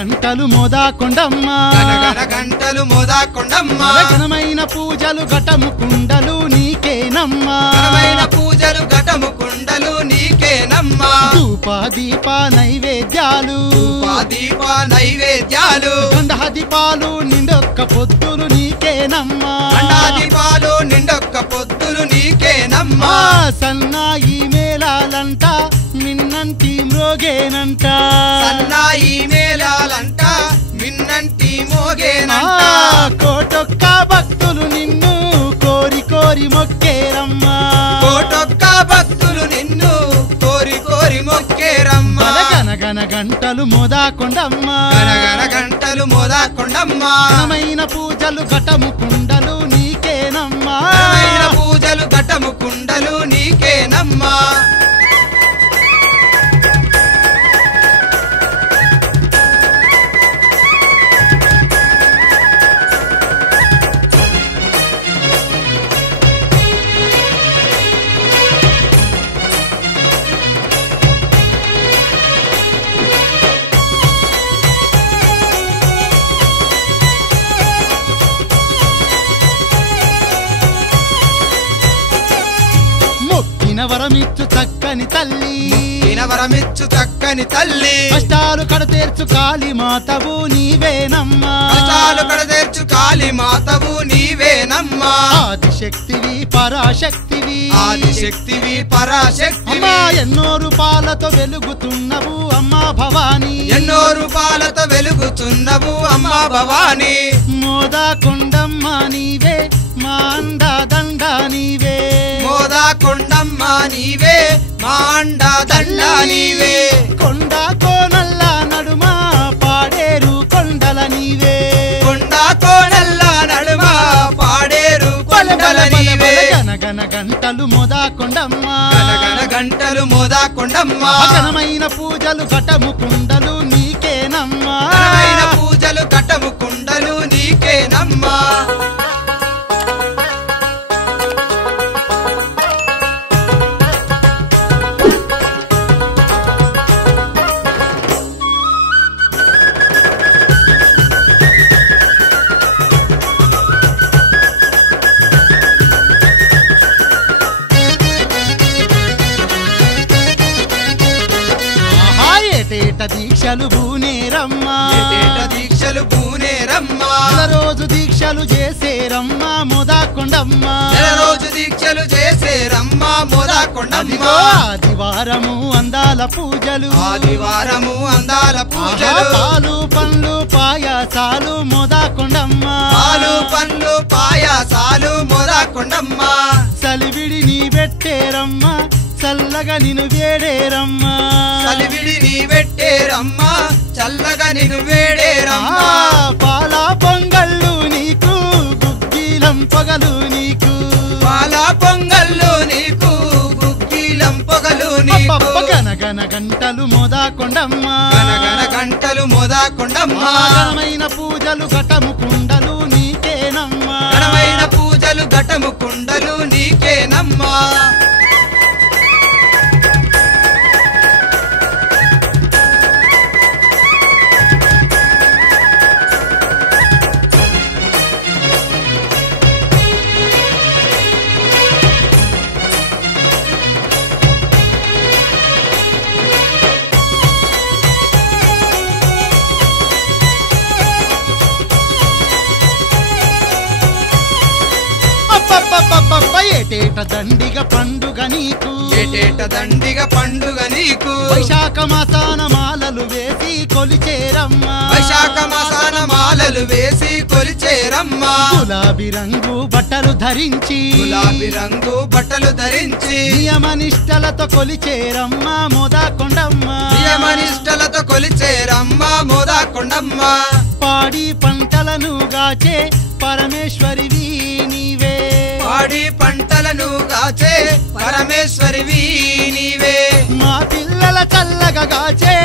గంటలు మోదాకొండమ్మ గనగన గంటలు మోదాకొండమ్మ ఘనమైన పూజలు ఘటము కుండలు నీకేనమ్మా ఘనమైన పూజలు ఘటము కుండలు నీకేనమ్మా ధూప దీప నైవేద్యాలు దీప నైవేద్యాలు గంధాదీపాలు నిండొక్క పొద్దులు నీకేనమ్మా గంధాదీపాలు నిండొక్క పొద్దులు నీకేనమ్మా సన్నాయి మేళాలంట మిన్నంటి మ్రోగేనంట సన్నాయి మేళాలంట మిన్నంటి మోగేనంట కోటొక్క భక్తులు నిన్ను కోరి కోరి మొక్కేరమ్మా కోటొక్క భక్తులు నిన్ను కోరి కోరి మొక్కేరమ్మా గనగన గంటలు మోదాకొండమ్మా గనగన గంటలు మోదాకొండమ్మా ఘనమైన పూజలు ఘటము కుండలు నీకేనమ్మా ఘనమైన పూజలు ఘటము కుండలు నీకేనమ్మా వరమిచ్చు చక్కని తల్లి వరమిచ్చు చక్కని తల్లి కష్టాలు కడతీర్చు కాళీ మాతవు నీవేనమ్మా కష్టాలు కడతీర్చు కాళీ మాతవు నీవేనమ్మా ఆదిశక్తివి పరాశక్తివి ఆదిశక్తివి పరాశక్తివి అమ్మా ఎన్నో రూపాలతో వెలుగుతున్నవు అమ్మా భవానీ ఎన్నో రూపాలతో వెలుగుతున్నవు అమ్మా భవానీ మోదాకొండమ్మ నీవే మా అండదండ నీవే మోదాకొండమ్మ నీవే మా అండదండ నీవే కొండ కోనల్ల నడుమ పాడేరు కొండల నీవే కొండ కోనల్ల నడుమ పాడేరు కొండల నీవే గనగన గంటలు మోదాకొండమ్మ గనగన గంటలు మోదాకొండమ్మ ఘనమైన పూజలు ఘటము కుండలు నీకేనమ్మా ఘనమైన పూజలు ఘటము కుండలు నీకేనమ్మా ఏటేట దీక్షలు బూనేరమ్మా దీక్షలు బూనేరమ్మా రోజు దీక్షలు చేసేరమ్మా మోదాకొండమ్మా రోజు దీక్షలు చేసేరమ్మా మోదాకొండమ్మా ఆదివారము అందాల పూజలు ఆదివారము అందాల పూజలు పాలు పండ్లు పాయాసాలు మోదాకొండమ్మా పాలు పండ్లు పాయాసాలు మోదాకొండమ్మా సలివిడి నీ పెట్టేరమ్మా చల్లగా నిన్ను వేడేరమ్మా సలివిడి నీ పెట్టేరమ్మా చల్లగా నిన్ను వేడేరమ్మా పాల పొంగళ్ళు నీకు గుగ్గిలం పొగలు నీకు పాల పొంగళ్ళు నీకు గుగ్గిలం పొగలు నీకు గనగన గంటలు మోదాకొండమ్మా గనగన గంటలు మోదాకొండమ్మా ఘనమైన పూజలు ఘటము కుండలు నీకేనమ్మా ఘనమైన పూజలు ఘటము కుండలు నీకేనమ్మా ఏటేట దండిగ పండుగ నీకు ఏటేట దండిగ పండుగ నీకు వైశాఖ మాసాన మాలలు వేసి కొలిచేరమ్మా వైశాఖ మాసాన మాలలు వేసి కొలిచేరమ్మా గులాబీ రంగు బట్టలు ధరించి గులాబీ రంగు బట్టలు ధరించి నియమనిష్టలతో కొలిచేరమ్మా మోదాకొండమ్మా నియమనిష్టలతో కొలిచేరమ్మా మోదాకొండమ్మా పాడి పంటలను గాచే పరమేశ్వరివి నీవే పాడి పంటలను గాచే పరమేశ్వరివి నీవే మా పిల్లల చల్లగా గాచే